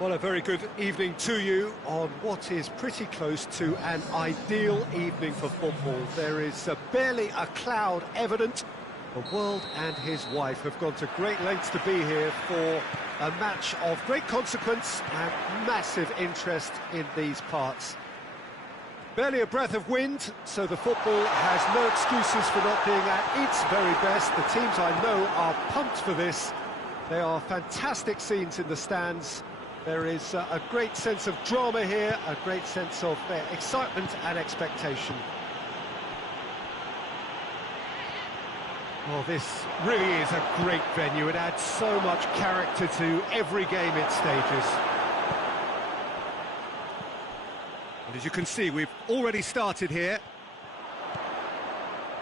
Well, a very good evening to you on what is pretty close to an ideal evening for football. There is barely a cloud evident. The world and his wife have gone to great lengths to be here for a match of great consequence and massive interest in these parts. Barely a breath of wind, so the football has no excuses for not being at its very best. The teams I know are pumped for this. They are fantastic scenes in the stands. There is a great sense of drama here, a great sense of excitement and expectation. Well, this really is a great venue. It adds so much character to every game it stages. And as you can see, we've already started here.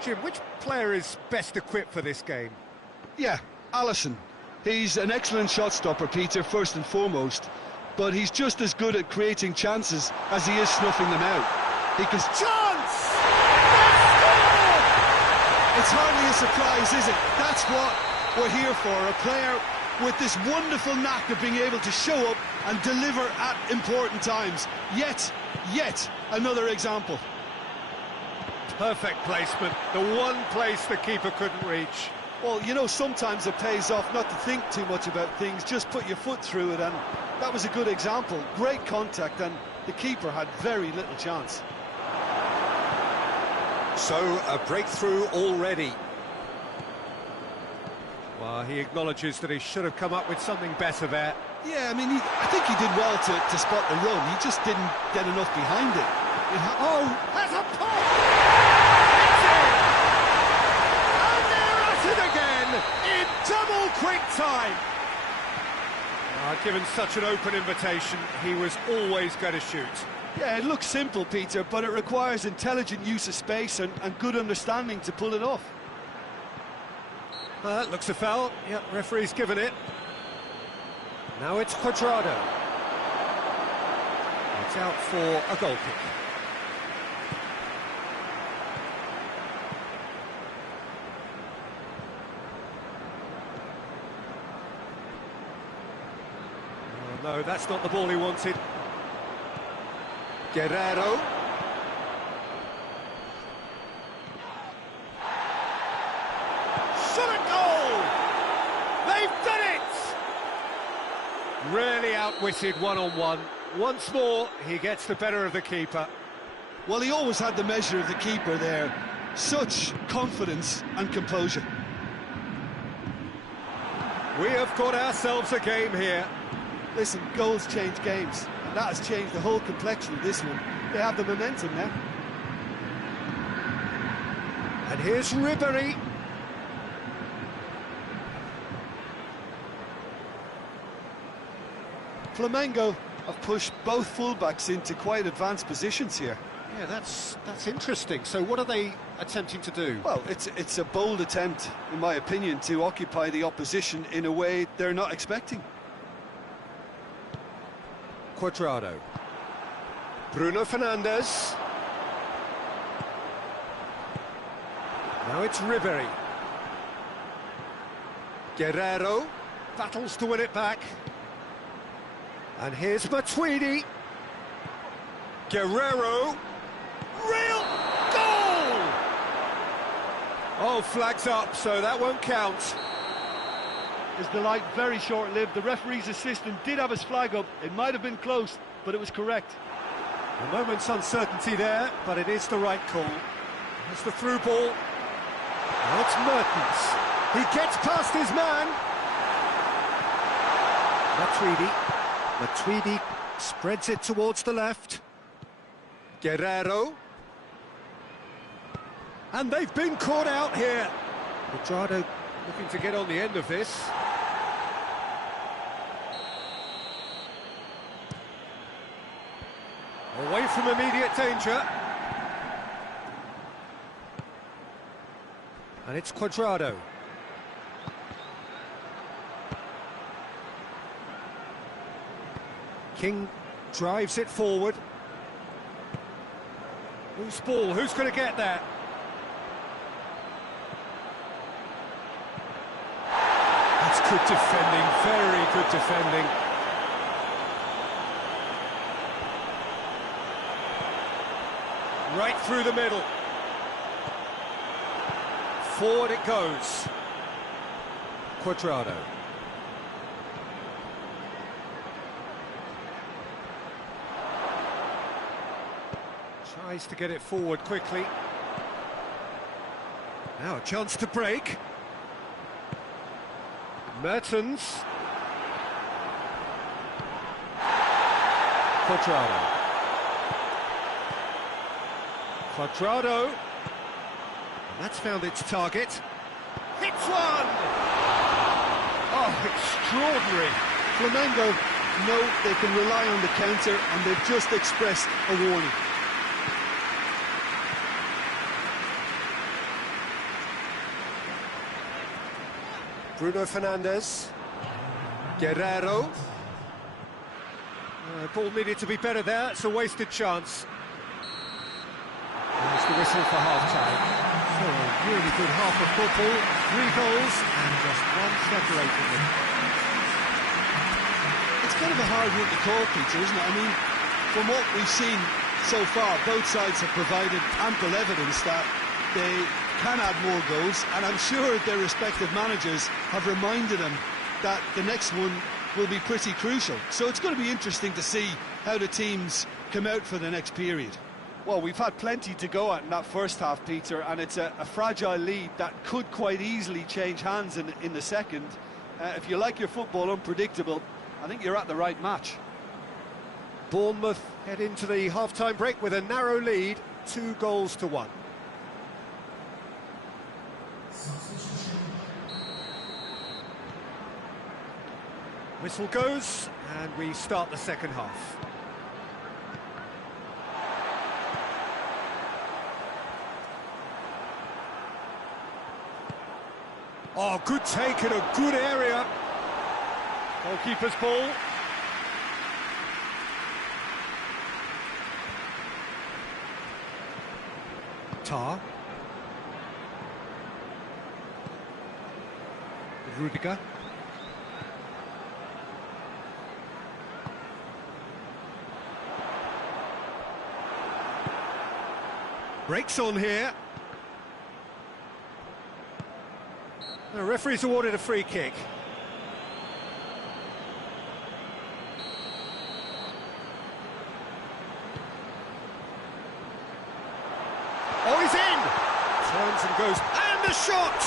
Jim, which player is best equipped for this game? Yeah, Alisson. He's an excellent shot stopper, Peter, first and foremost, but he's just as good at creating chances as he is snuffing them out. He can... Chance! It's hardly a surprise, is it? That's what we're here for, a player with this wonderful knack of being able to show up and deliver at important times. Yet another example. Perfect placement, the one place the keeper couldn't reach. Well, you know, sometimes it pays off not to think too much about things, just put your foot through it, and that was a good example. Great contact, and the keeper had very little chance. So, a breakthrough already. Well, he acknowledges that he should have come up with something better there. Yeah, I mean, I think he did well to spot the run. He just didn't get enough behind it. Oh, that's a pop! It's in! And they're at it again in double quick time. Given such an open invitation, he was always going to shoot. Yeah, it looks simple, Peter, but it requires intelligent use of space and good understanding to pull it off. Looks a foul. Yep, referee's given it. Now it's Cuadrado. It's out for a goal kick. Oh, no, that's not the ball he wanted. Guerrero. Shot a goal! They've done it! Really outwitted one-on-one. Once more, he gets the better of the keeper. Well, he always had the measure of the keeper there. Such confidence and composure. We have got ourselves a game here. Listen, goals change games, and that has changed the whole complexion of this one. They have the momentum now. And here's Ribery. Flamengo have pushed both fullbacks into quite advanced positions here. Yeah, that's interesting. So what are they attempting to do? Well, it's a bold attempt, in my opinion, to occupy the opposition in a way they're not expecting. Cuadrado. Bruno Fernandes. Now it's Ribery. Guerrero battles to win it back. And here's Matuidi. Guerrero. Real goal! Oh, flags up, so that won't count. His delight very short-lived. The referee's assistant did have his flag up. It might have been close, but it was correct. A moment's uncertainty there, but it is the right call. It's the through ball. Now it's Mertens. He gets past his man. Matuidi spreads it towards the left. Guerrero. And they've been caught out here. Cuadrado looking to get on the end of this. Away from immediate danger. And it's Cuadrado. King drives it forward. Who's ball? Who's going to get that? That's good defending, very good defending. Right through the middle. Forward it goes. Cuadrado. Tries to get it forward quickly. Now a chance to break. Mertens. Cuadrado. Cuadrado. And that's found its target. Hits one! Oh, extraordinary. Flamengo know they can rely on the counter, and they've just expressed a warning. Bruno Fernandes. Guerrero. Ball needed to be better there. It's a wasted chance. There's the whistle for half-time. So a really good half of football. 3 goals and just one separating them. It's kind of a hard one to call, Peter, isn't it? I mean, from what we've seen so far, both sides have provided ample evidence that they can add more goals, and I'm sure their respective managers have reminded them that the next one will be pretty crucial. So it's going to be interesting to see how the teams come out for the next period. Well, we've had plenty to go at in that first half, Peter, and it's a fragile lead that could quite easily change hands in the second. If you like your football unpredictable, I think you're at the right match. Bournemouth head into the half-time break with a narrow lead, 2 goals to 1. Whistle goes, and we start the second half. Oh, good take in a good area. Goalkeeper's ball. Tar. Rudiger. Breaks on here. The referee's awarded a free kick. Oh, he's in! Turns and goes, and the shot!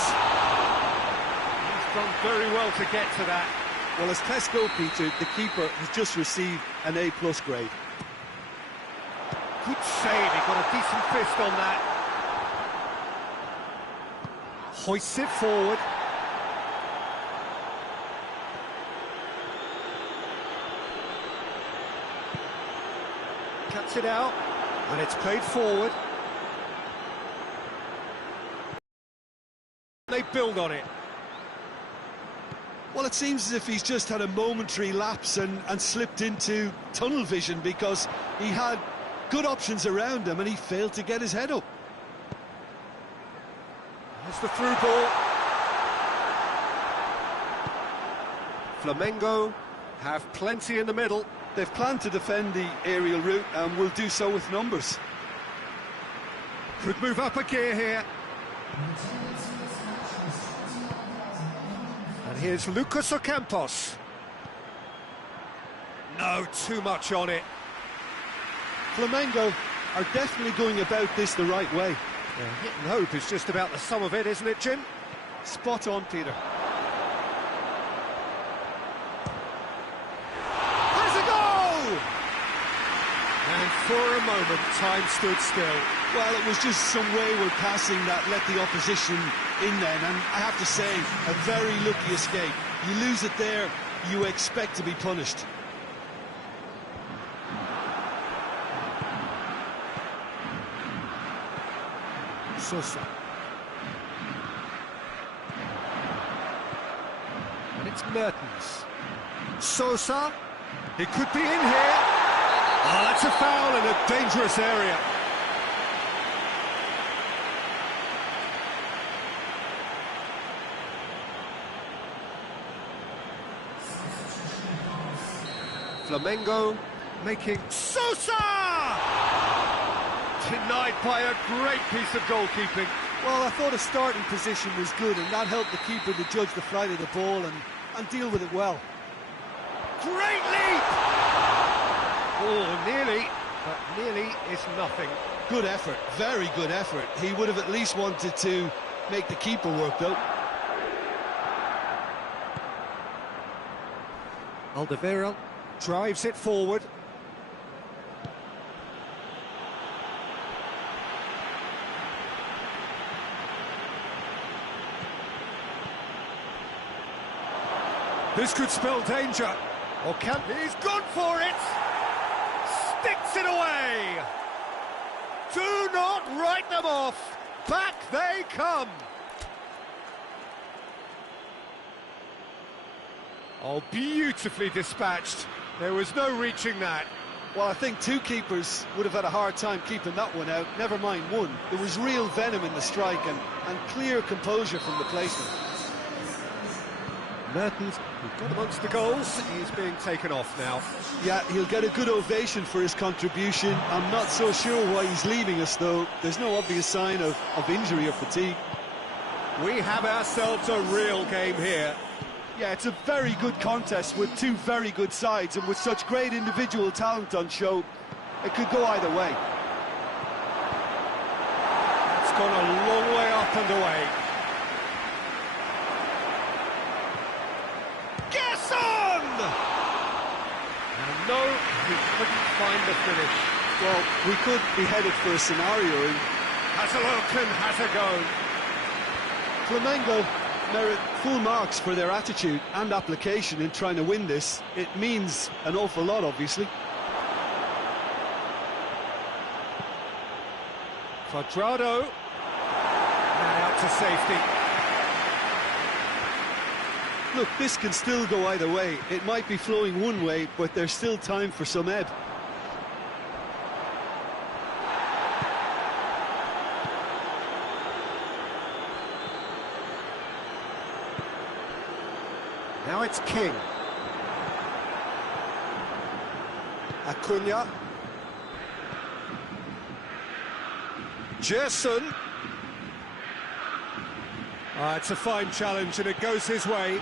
He's done very well to get to that. Well, as tests go, Peter, the keeper has just received an A+ grade. Good save, he got a decent fist on that. Hoists it forward. Cuts it out, and it's played forward. They build on it. Well, it seems as if he's just had a momentary lapse and slipped into tunnel vision, because he had good options around him and he failed to get his head up. There's the through ball. Flamengo have plenty in the middle. They've planned to defend the aerial route and will do so with numbers. Could move up a gear here. And here's Lucas Ocampos. No, too much on it. Flamengo are definitely going about this the right way. Yeah, hit and hope is just about the sum of it, isn't it, Jim? Spot on, Peter. Has a goal! And for a moment, time stood still. Well, it was just some wayward passing that let the opposition in then, and I have to say, a very lucky escape. You lose it there, you expect to be punished. Sosa. And it's Mertens. Sosa. It could be in here. Oh, that's a foul in a dangerous area. Flamengo making Sosa! Denied by a great piece of goalkeeping. Well, I thought his starting position was good, and that helped the keeper to judge the flight of the ball and deal with it well. Great leap! Oh, nearly, but nearly is nothing. Good effort, very good effort. He would have at least wanted to make the keeper work, though. Alderweireld drives it forward. This could spell danger. Or can... He's gone for it! Sticks it away! Do not write them off! Back they come! Oh, beautifully dispatched. There was no reaching that. Well, I think two keepers would have had a hard time keeping that one out, never mind one. There was real venom in the strike and clear composure from the placement. Mertens, who got amongst the goals, he's being taken off now. Yeah, he'll get a good ovation for his contribution. I'm not so sure why he's leaving us, though. There's no obvious sign of injury or fatigue. We have ourselves a real game here. Yeah, it's a very good contest with two very good sides, and with such great individual talent on show, it could go either way. It's gone a long way up and away. Gerson! And no, he couldn't find the finish. Well, we could be headed for a scenario. Has a look and has a go. Flamengo merit full marks for their attitude and application in trying to win this. It means an awful lot, obviously. Cuadrado. And out to safety. Look, this can still go either way. It might be flowing one way, but there's still time for some ebb. Now it's King. Acuna. Gerson. It's a fine challenge and it goes his way.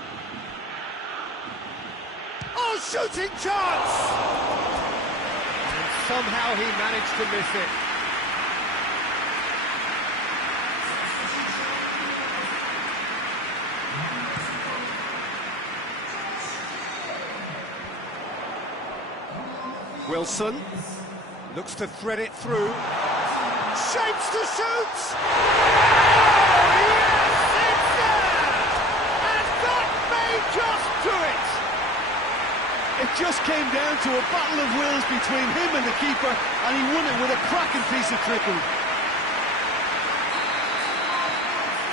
Oh, shooting chance! And somehow he managed to miss it. Wilson looks to thread it through. Shapes to shoot! Oh, yes, it's there! And that may just do it! It just came down to a battle of wills between him and the keeper, and he won it with a cracking piece of trickery.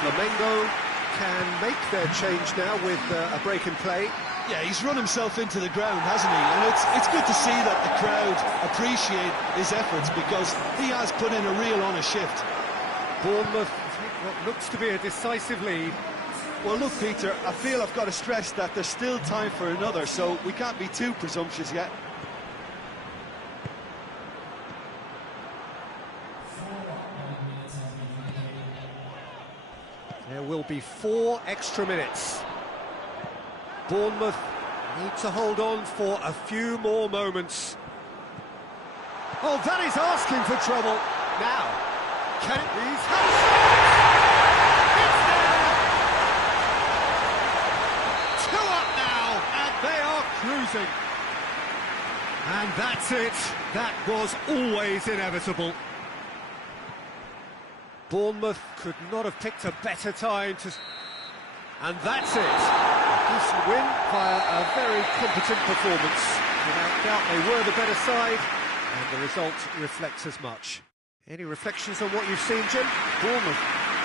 Flamengo can make their change now with a break in play. Yeah, he's run himself into the ground, hasn't he? And it's good to see that the crowd appreciate his efforts, because he has put in a real honest shift. Bournemouth take what looks to be a decisive lead. Well, look, Peter, I feel I've got to stress that there's still time for another, so we can't be too presumptuous yet. There will be 4 extra minutes. Bournemouth need to hold on for a few more moments. Oh, that is asking for trouble. Now, can it... He's had a shot! It's there! 2 up now, and they are cruising. And that's it. That was always inevitable. Bournemouth could not have picked a better time to... And that's it. A decent win via a very competent performance. Without doubt, they were the better side, and the result reflects as much. Any reflections on what you've seen, Jim? Bournemouth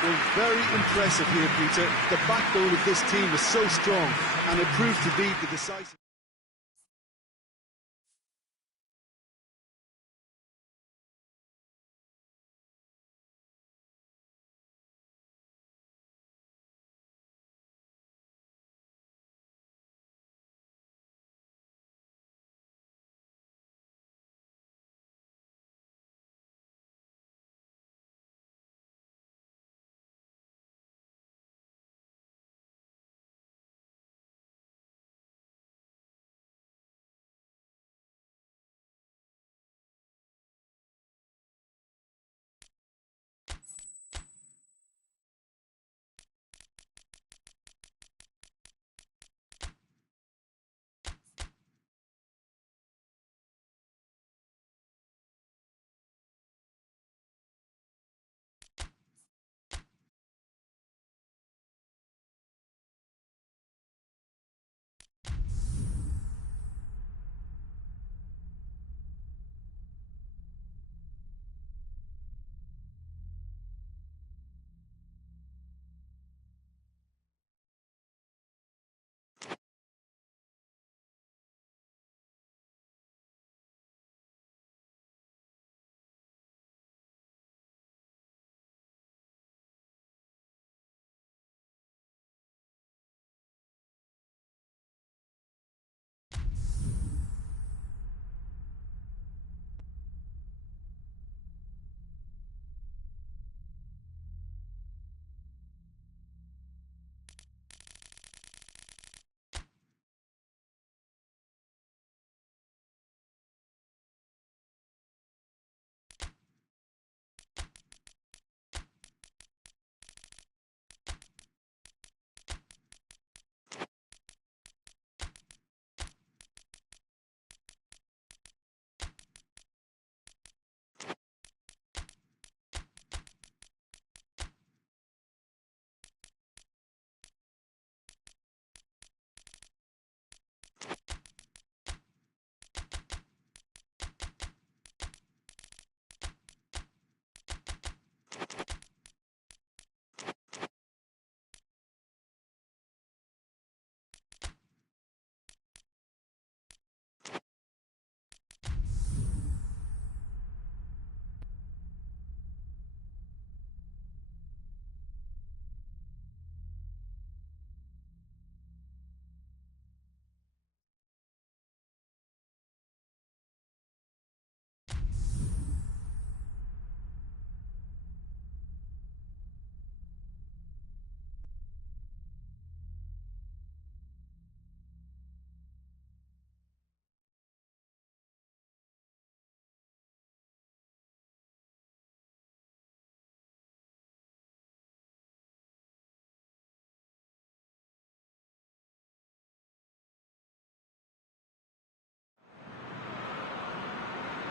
were very impressive here, Peter. The backbone of this team is so strong, and it proved to be the decisive...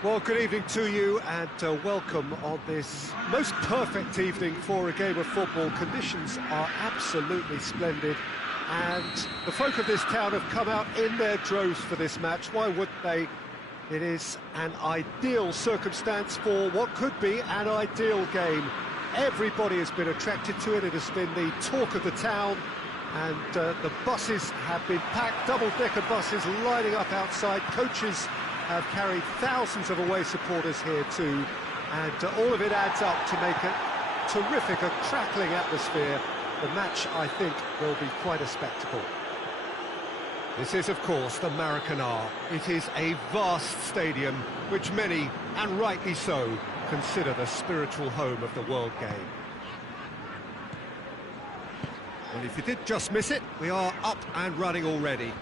Well, good evening to you and welcome on this most perfect evening for a game of football. Conditions are absolutely splendid and the folk of this town have come out in their droves for this match. Why wouldn't they? It is an ideal circumstance for what could be an ideal game. Everybody has been attracted to it. It has been the talk of the town and the buses have been packed, double-decker buses lining up outside. Coaches have carried thousands of away supporters here too, and all of it adds up to make a terrific, a crackling atmosphere. The match, I think, will be quite a spectacle. This is, of course, the Maracanã. It is a vast stadium, which many, and rightly so, consider the spiritual home of the world game. Well, if you did just miss it, we are up and running already.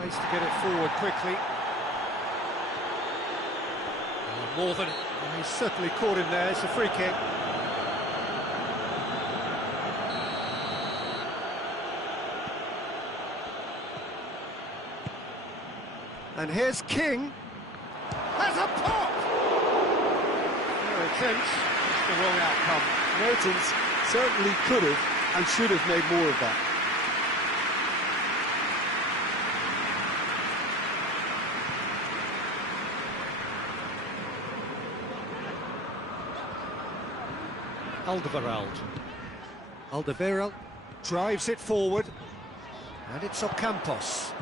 Tries to get it forward quickly. More than... he's certainly caught him there. It's a free kick. And here's King. Has a pop! No attempts. It's the wrong outcome. Mertens certainly could have and should have made more of that. Alderweireld drives it forward, and it's Ocampos.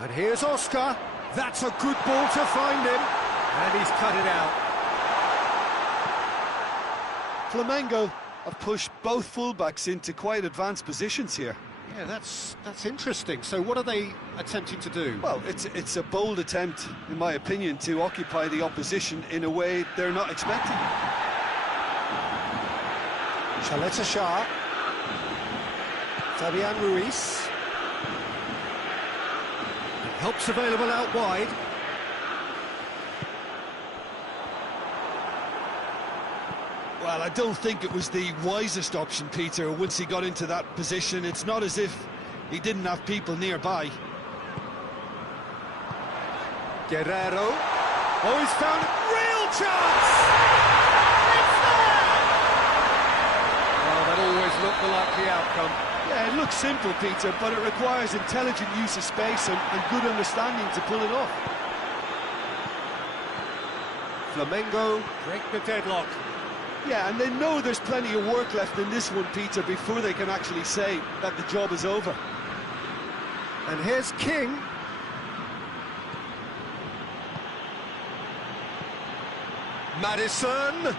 And here's Oscar. That's a good ball to find him, and he's cut it out. Flamengo have pushed both fullbacks into quite advanced positions here. Yeah, that's interesting. So what are they attempting to do? Well, it's a bold attempt, in my opinion, to occupy the opposition in a way they're not expecting. Chaleta Shah, Fabian Ruiz. Help's available out wide. Well, I don't think it was the wisest option, Peter, once he got into that position. It's not as if he didn't have people nearby. Guerrero. Oh, he's found a real chance! It's there! Well, that always looked the likely outcome. Yeah, it looks simple, Peter, but it requires intelligent use of space and good understanding to pull it off. Flamengo break the deadlock. Yeah, and they know there's plenty of work left in this one, Peter, before they can actually say that the job is over. And here's King. Madison.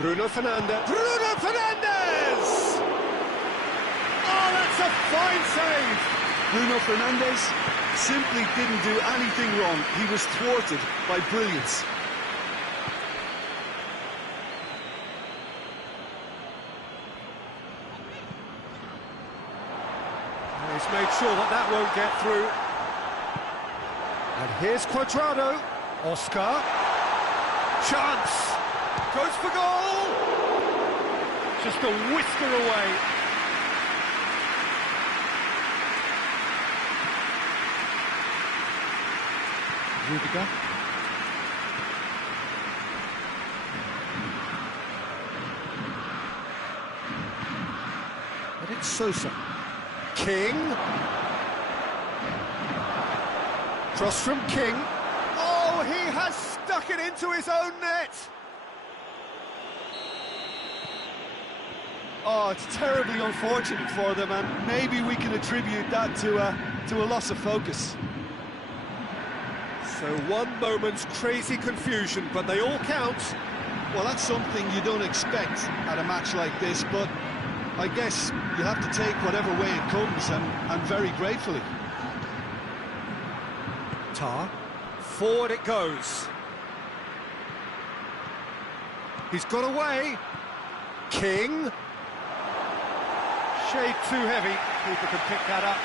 Bruno Fernandes. Bruno Fernandes! Oh, that's a fine save! Bruno Fernandes simply didn't do anything wrong. He was thwarted by brilliance. He's made sure that that won't get through. And here's Cuadrado. Oscar. Chance. Goes for goal. Just a whisker away. Rudiger. And it's Sosa. King. Cross from King. Oh, he has stuck it into his own net. Oh, it's terribly unfortunate for them, and maybe we can attribute that to a loss of focus. So one moment's crazy confusion, but they all count. Well, that's something you don't expect at a match like this, but I guess you have to take whatever way it comes, and very gratefully. Tar. Forward it goes. He's got away. King. Shade too heavy. Keeper can pick that up.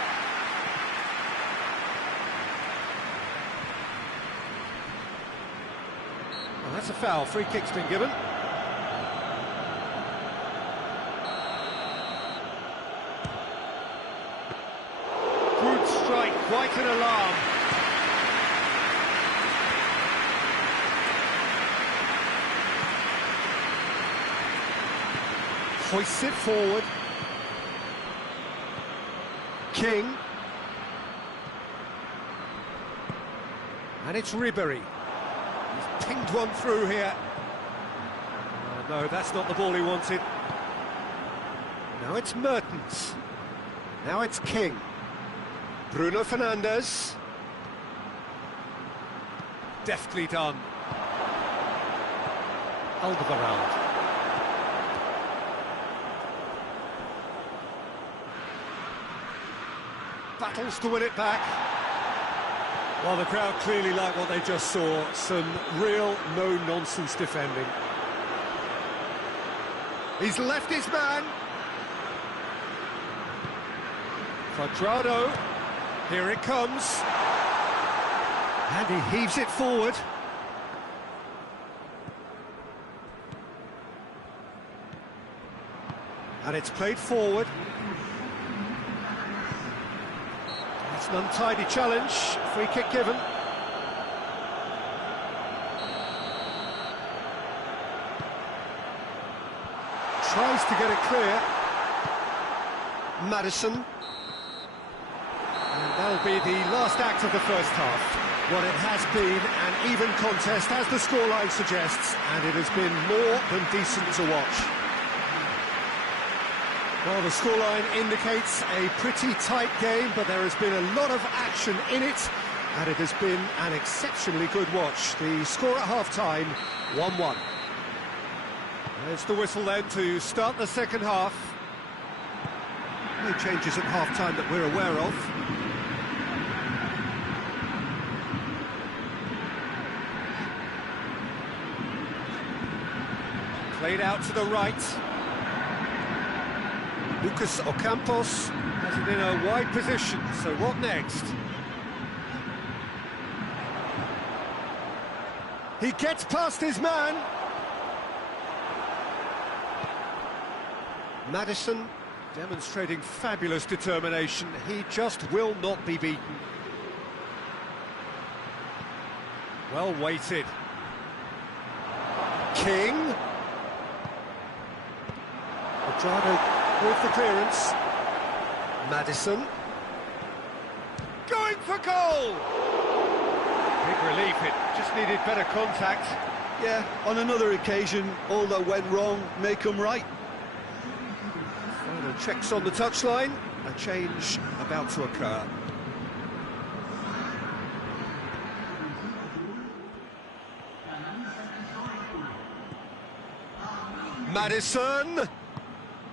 Well, that's a foul. Free kick's been given. Good strike. right, quite an alarm. Hoists it forward. King. And it's Ribéry. He's pinged one through here. Oh, no, that's not the ball he wanted. Now it's Mertens. Now it's King. Bruno Fernandes. Deftly done. Alderweireld. Battles to win it back. Well, the crowd clearly like what they just saw. Some real no-nonsense defending. He's left his man. Cuadrado. Here it comes. And he heaves it forward. And it's played forward. It's an untidy challenge. Free kick given. Tries to get it clear. Maddison. And that'll be the last act of the first half. Well, it has been an even contest, as the scoreline suggests, and it has been more than decent to watch. Well, the scoreline indicates a pretty tight game, but there has been a lot of action in it, and it has been an exceptionally good watch. The score at half-time, 1-1. There's the whistle then to start the second half. No changes at half-time that we're aware of. Played out to the right. Lucas Ocampos has it in a wide position, so what next? He gets past his man. Maddison demonstrating fabulous determination. He just will not be beaten. Well weighted. King. Cuadrado with the clearance. Maddison. Going for goal! Big relief, it just needed better contact. Yeah, on another occasion, all that went wrong may come right. Final checks on the touchline. A change about to occur. Maddison.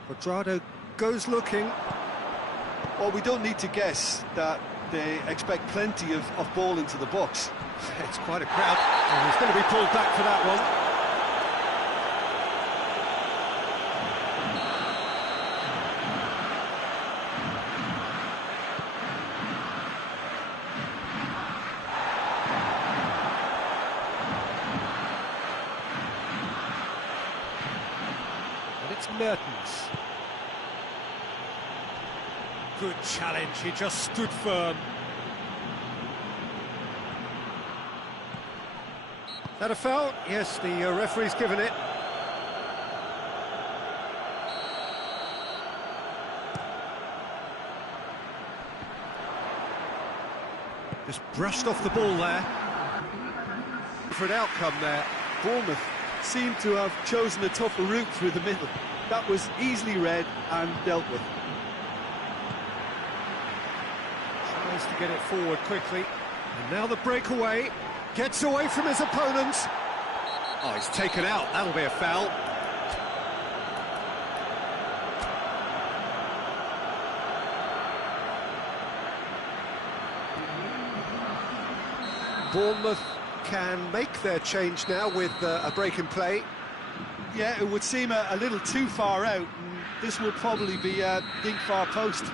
Cuadrado goes looking. Well, we don't need to guess that they expect plenty of ball into the box. It's quite a crowd. And he's going to be pulled back for that one. And it's Mertens. Good challenge, he just stood firm. Is that a foul? Yes, the referee's given it. Just brushed off the ball there. For an outcome there. Bournemouth seemed to have chosen a tougher route through the middle. That was easily read and dealt with. Tries to get it forward quickly. And now the breakaway. Gets away from his opponent. Oh, he's taken out. That'll be a foul. Bournemouth can make their change now with a break in play. Yeah, it would seem a little too far out, and this will probably be dink far post.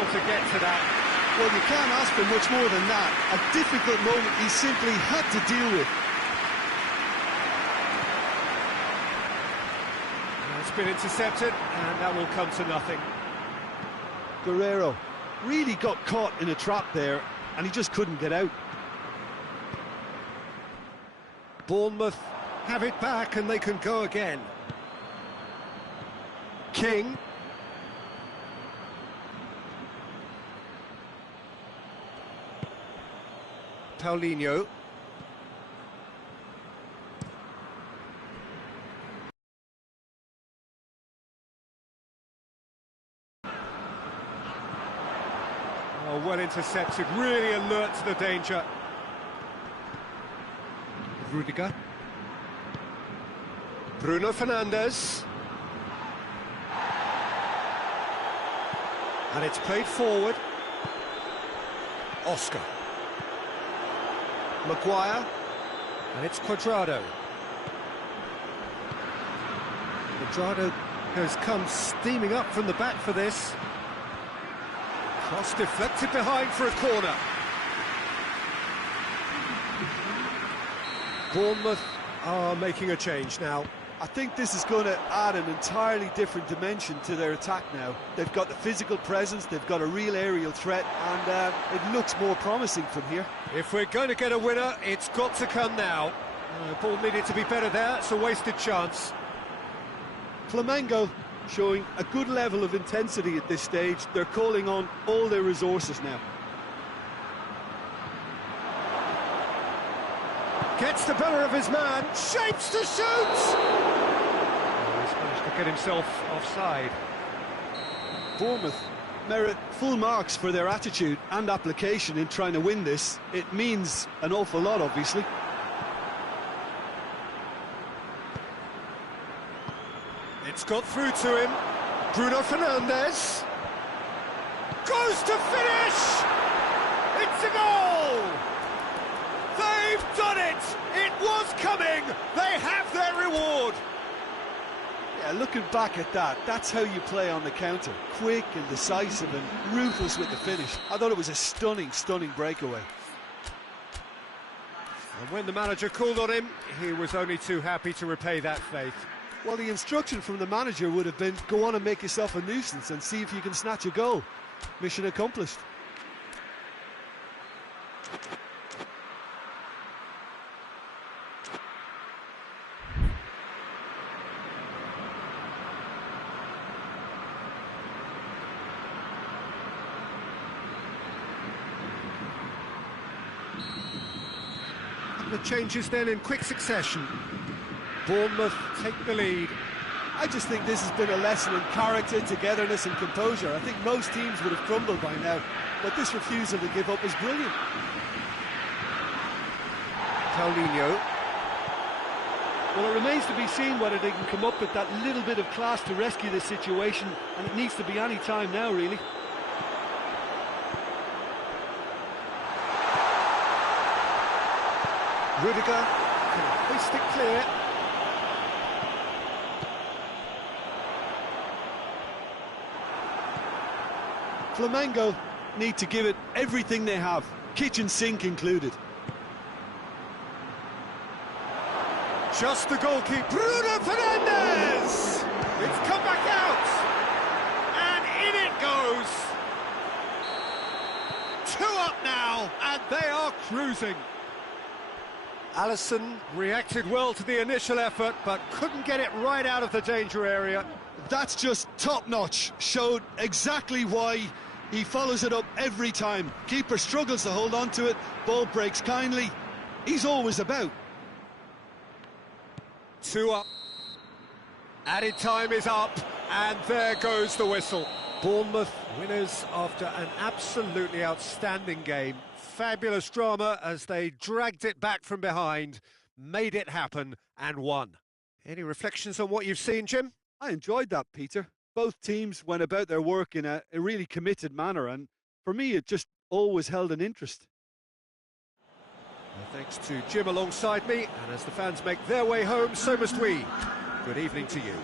To get to that. Well, you can't ask for much more than that. A difficult moment he simply had to deal with. It's been intercepted, and that will come to nothing. Guerrero really got caught in a trap there, and he just couldn't get out. Bournemouth have it back, and they can go again. King. Paulinho. Oh, well intercepted, really alert to the danger. Rudiger. Bruno Fernandes. And it's played forward. Oscar. Maguire. And it's Cuadrado. Cuadrado has come steaming up from the back for this. Cross deflected behind for a corner. Bournemouth are making a change now. I think this is going to add an entirely different dimension to their attack now. They've got the physical presence, they've got a real aerial threat, and it looks more promising from here. If we're going to get a winner, it's got to come now. Ball needed to be better there, it's a wasted chance. Flamengo showing a good level of intensity at this stage. They're calling on all their resources now. Gets the better of his man, shapes to shoot! Oh, he's managed to get himself offside. Bournemouth merit full marks for their attitude and application in trying to win this. It means an awful lot, obviously. It's got through to him. Bruno Fernandes goes to finish! It's a goal! They've done it! It was coming! They have their reward! Yeah, looking back at that, that's how you play on the counter. Quick and decisive and ruthless with the finish. I thought it was a stunning, stunning breakaway. And when the manager called on him, he was only too happy to repay that faith. Well, the instruction from the manager would have been, go on and make yourself a nuisance and see if you can snatch a goal. Mission accomplished. The changes then in quick succession. Bournemouth take the lead. I just think this has been a lesson in character, togetherness and composure. I think most teams would have crumbled by now, but this refusal to give up was brilliant. Paulinho. Well, it remains to be seen whether they can come up with that little bit of class to rescue this situation, and it needs to be any time now, really. Rudiger can hoist it clear. Flamengo need to give it everything they have, kitchen sink included. Just the goalkeeper, Bruno Fernandes! It's come back out! And in it goes! 2 up now, and they are cruising. Alisson reacted well to the initial effort, but couldn't get it right out of the danger area. That's just top-notch, showed exactly why he follows it up every time. Keeper struggles to hold on to it, ball breaks kindly. He's always about. 2 up. Added time is up, and there goes the whistle. Bournemouth winners after an absolutely outstanding game. Fabulous drama as they dragged it back from behind, made it happen and won. Any reflections on what you've seen, Jim? I enjoyed that, Peter. Both teams went about their work in a really committed manner, and for me it just always held an interest. Well, thanks to Jim alongside me, and as the fans make their way home, so must we. Good evening to you.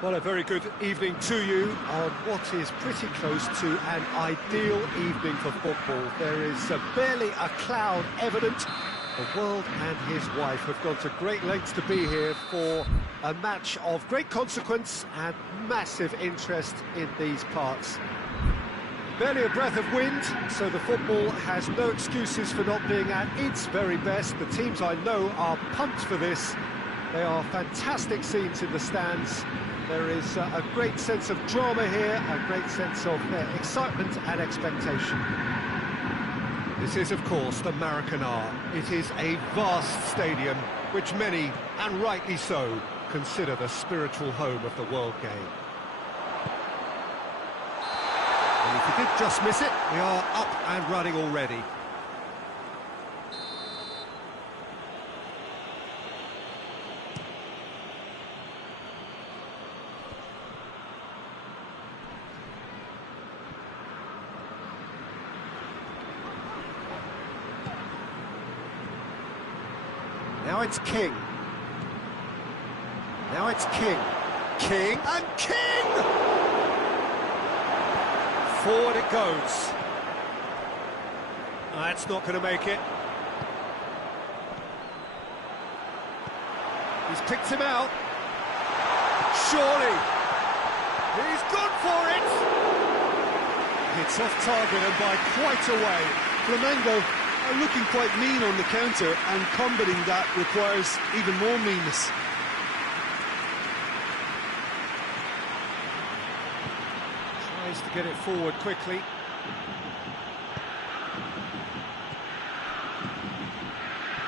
Well, a very good evening to you on what is pretty close to an ideal evening for football. There is barely a cloud evident. The world and his wife have gone to great lengths to be here for a match of great consequence and massive interest in these parts. Barely a breath of wind, so the football has no excuses for not being at its very best. The teams I know are pumped for this. They are fantastic scenes in the stands. There is a great sense of drama here, a great sense of excitement and expectation. This is, of course, the Maracanã. It is a vast stadium, which many, and rightly so, consider the spiritual home of the world game. And if you did just miss it, we are up and running already. Now it's King. Now it's King. King and King! Forward it goes. That's not going to make it. He's picked him out. Surely. He's gone for it! It's off target and by quite a way. Flamengo are looking quite mean on the counter, and combating that requires even more meanness. Tries to get it forward quickly.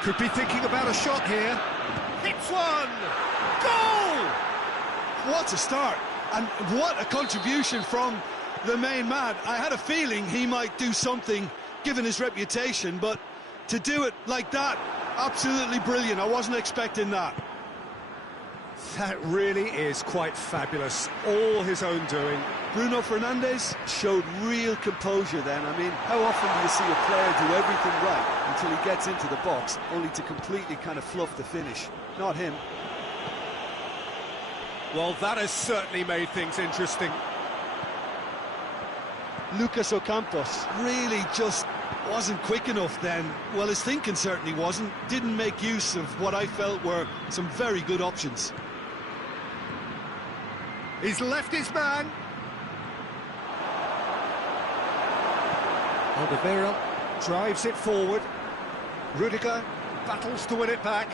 Could be thinking about a shot here. Hits one! Goal! What a start, and what a contribution from the main man. I had a feeling he might do something given his reputation, but to do it like that, absolutely brilliant. I wasn't expecting that. That really is quite fabulous. All his own doing. Bruno Fernandes showed real composure then. I mean, how often do you see a player do everything right until he gets into the box, only to completely kind of fluff the finish? Not him. Well, that has certainly made things interesting. Lucas Ocampos really just wasn't quick enough then. Well, his thinking certainly wasn't. Didn't make use of what I felt were some very good options. He's left his man. Alderweireld drives it forward. Rudiger battles to win it back.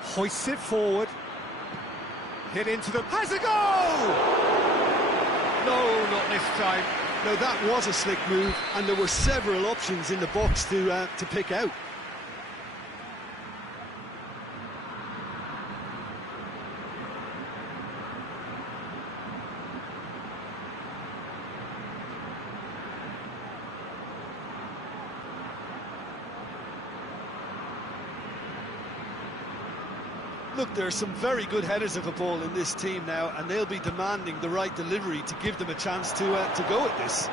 Hoists it forward. Hit into the... Has a goal! No, not this time. No, that was a slick move, and there were several options in the box to pick out. Look, there are some very good headers of a ball in this team now, and they'll be demanding the right delivery to give them a chance to go at this.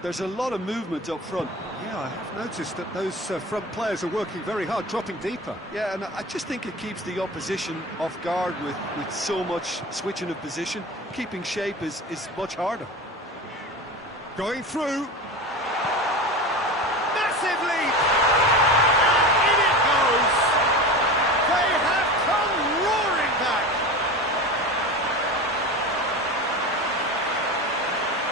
There's a lot of movement up front. Yeah, I have noticed that those front players are working very hard, dropping deeper. Yeah, and I just think it keeps the opposition off guard with so much switching of position. Keeping shape is much harder. Going through. Massive lead! And in it goes! They have come roaring back!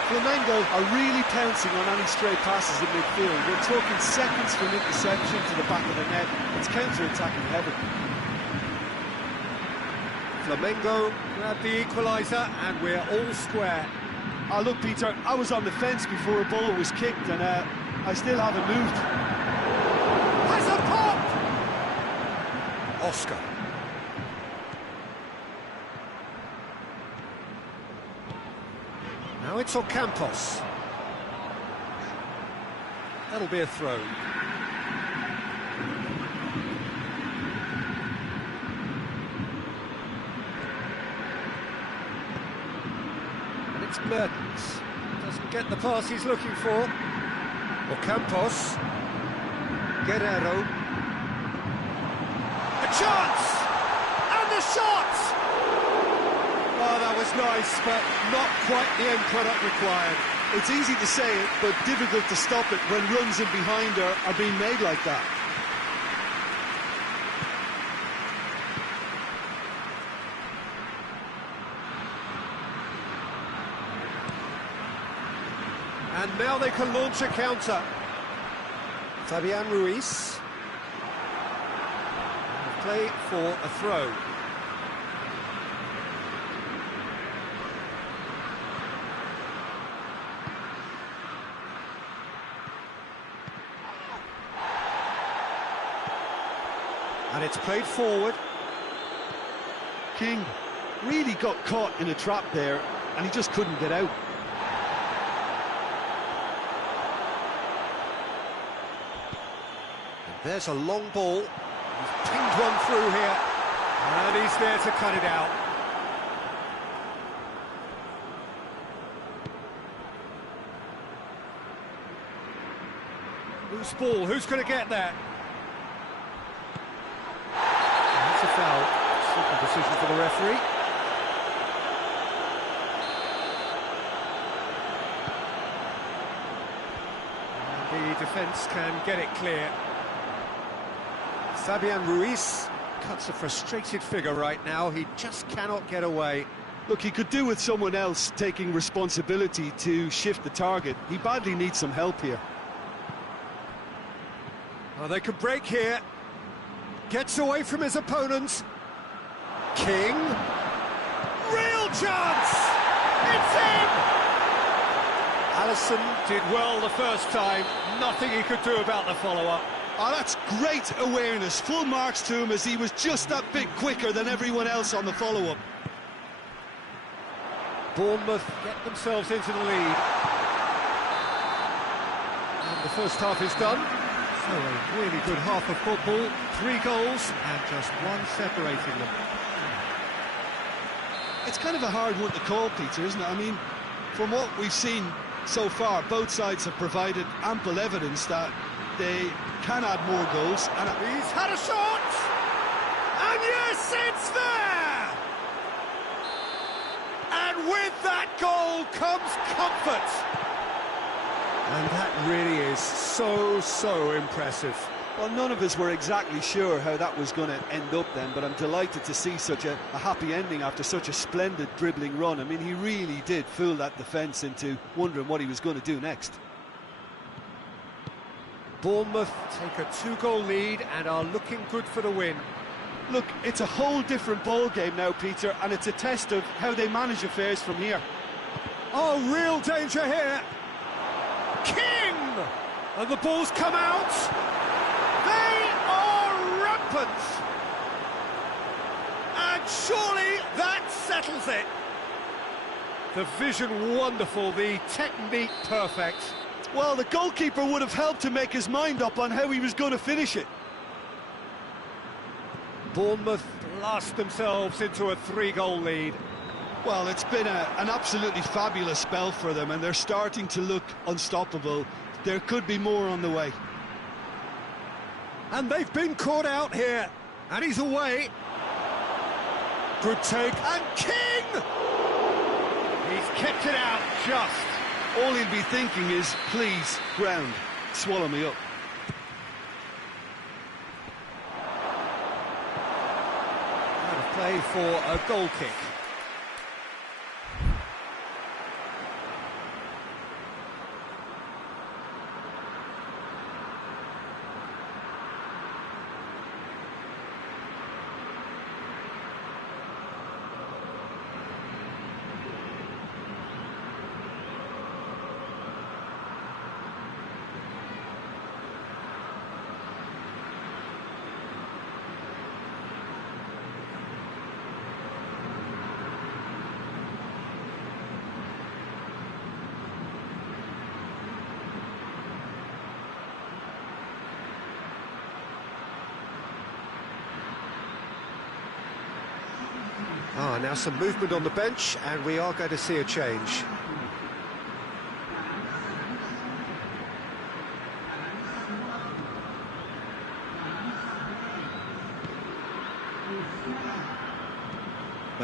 Flamengo are really pouncing on any stray passes in midfield. We're talking seconds from interception to the back of the net. It's counter-attacking heaven. Flamengo grab the equaliser and we're all square. Oh, look, Peter, I was on the fence before a ball was kicked, and I still haven't moved. Has a pop! Oscar. Now it's Ocampos. That'll be a throw. And it's Mertens. Doesn't get the pass he's looking for. Ocampos. Guerrero. A chance! And the shot! Oh, that was nice, but not quite the end product required. It's easy to say it, but difficult to stop it when runs in behind are being made like that. And now they can launch a counter. Fabian Ruiz. Play for a throw. And it's played forward. King really got caught in a trap there, and he just couldn't get out. And there's a long ball. He's pinged one through here. And he's there to cut it out. Loose ball, who's going to get that? That's a foul. Simple decision for the referee. And the defence can get it clear. Fabian Ruiz cuts a frustrated figure right now. He just cannot get away. Look, he could do with someone else taking responsibility to shift the target. He badly needs some help here. Oh, they could break here. Gets away from his opponents. King. Real chance! It's in! Alisson did well the first time. Nothing he could do about the follow-up. Oh, that's great awareness. Full marks to him, as he was just that bit quicker than everyone else on the follow-up. Bournemouth get themselves into the lead. And the first half is done. So a really good half of football. 3 goals and just one separating them. It's kind of a hard one to call, Peter, isn't it? I mean, from what we've seen so far, both sides have provided ample evidence that they can add more goals. And he's had a shot! And yes, it's there! And with that goal comes comfort. And that really is so impressive. Well, none of us were exactly sure how that was going to end up then, but I'm delighted to see such a happy ending after such a splendid dribbling run. I mean, he really did fool that defence into wondering what he was going to do next. Bournemouth take a 2-goal lead and are looking good for the win. Look, it's a whole different ball game now, Peter, and it's a test of how they manage affairs from here. Oh, real danger here. King! And the ball's come out. They are rampant. And surely that settles it. The vision wonderful, the technique perfect. Well, the goalkeeper would have helped to make his mind up on how he was going to finish it. Bournemouth blast themselves into a 3-goal lead. Well, it's been an absolutely fabulous spell for them, and they're starting to look unstoppable. There could be more on the way. And they've been caught out here. And he's away. Good take. And King! He's kept it out just. All he'll be thinking is, please, ground, swallow me up. Out of play for a goal kick. Now some movement on the bench, and we are going to see a change.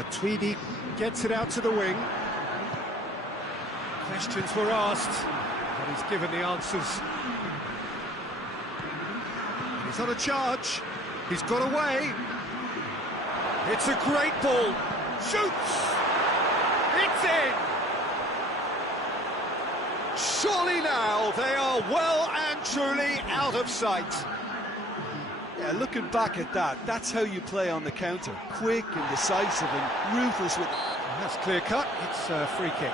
Matuidi gets it out to the wing. Questions were asked, but he's given the answers. And he's on a charge. He's got away. It's a great ball. Shoots! It's in! Surely now they are well and truly out of sight. Yeah, looking back at that, that's how you play on the counter. Quick and decisive and ruthless with... That's clear cut. It's a free kick.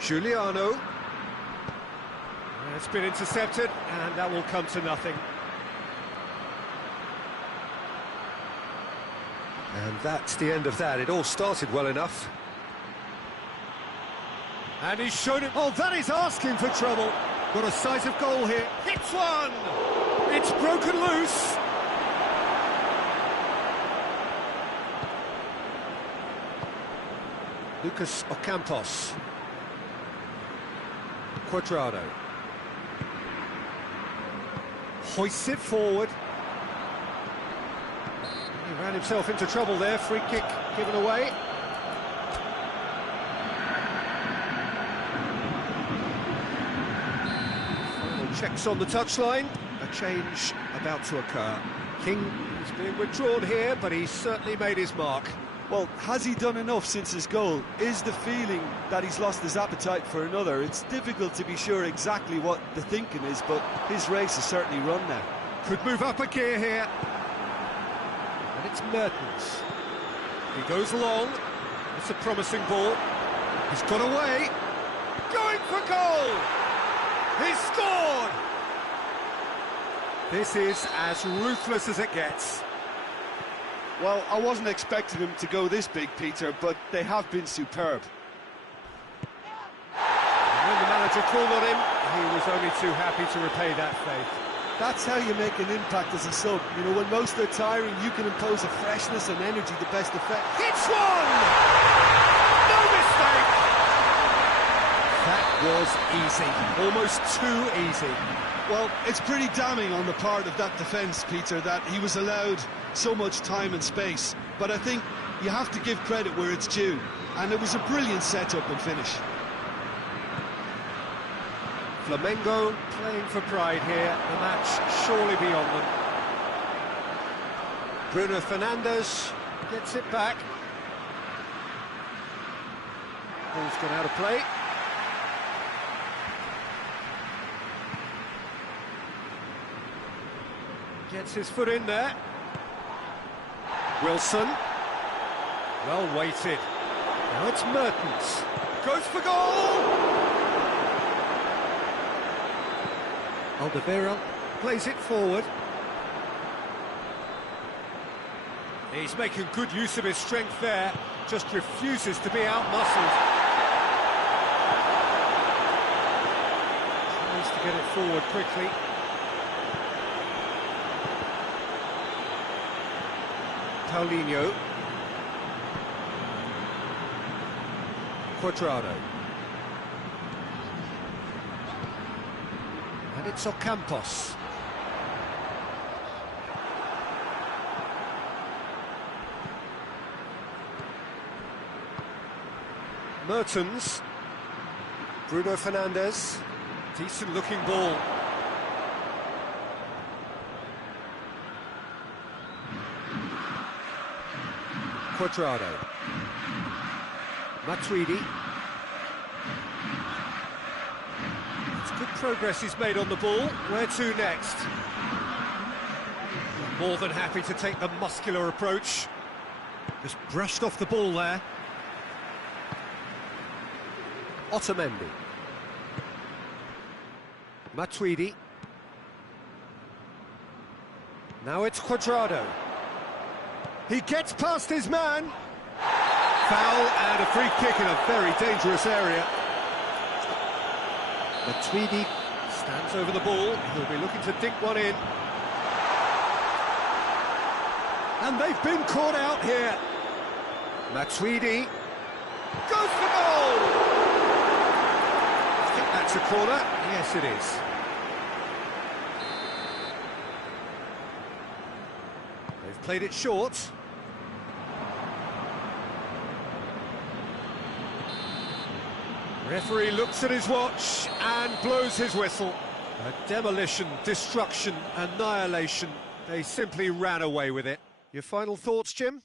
Giuliano. It's been intercepted, and that will come to nothing. And that's the end of that. It all started well enough. And he's shown it. Oh, that is asking for trouble. Got a sight of goal here. Hits one! It's broken loose. Lucas Ocampos. Cuadrado. Hoists it forward. He ran himself into trouble there. Free kick given away. Final checks on the touchline. A change about to occur. King is being withdrawn here, but he's certainly made his mark. Well, has he done enough since his goal? Is the feeling that he's lost his appetite for another? It's difficult to be sure exactly what the thinking is, but his race is certainly run now. Could move up a gear here. And it's Mertens. He goes long. It's a promising ball. He's got away. Going for goal! He's scored! This is as ruthless as it gets. Well, I wasn't expecting him to go this big, Peter, but they have been superb. And when the manager called on him, he was only too happy to repay that faith. That's how you make an impact as a sub. You know, when most are tiring, you can impose a freshness and energy the best effect. Hits one! No mistake! That was easy. Almost too easy. Well, it's pretty damning on the part of that defence, Peter, that he was allowed so much time and space. But I think you have to give credit where it's due. And it was a brilliant setup and finish. Flamengo playing for pride here, the match surely beyond them. Bruno Fernandes gets it back. Ball's gone out of play. Gets his foot in there. Wilson. Well weighted. Now it's Mertens. Goes for goal! Alderweireld plays it forward. He's making good use of his strength there, just refuses to be out-muscled. Tries to get it forward quickly. Paulinho. Cuadrado. And it's Ocampos. Mertens. Bruno Fernandes. Decent looking ball. Cuadrado. Matuidi. It's good progress he's made on the ball. Where to next? More than happy to take the muscular approach. Just brushed off the ball there. Otamendi. Matuidi. Now it's Cuadrado. He gets past his man. Foul and a free kick in a very dangerous area. Matuidi stands over the ball. He'll be looking to dink one in. And they've been caught out here. Matuidi goes for goal. I think that it's a corner. Yes, it is. They've played it short. Referee looks at his watch and blows his whistle. A demolition, destruction, annihilation. They simply ran away with it. Your final thoughts, Jim?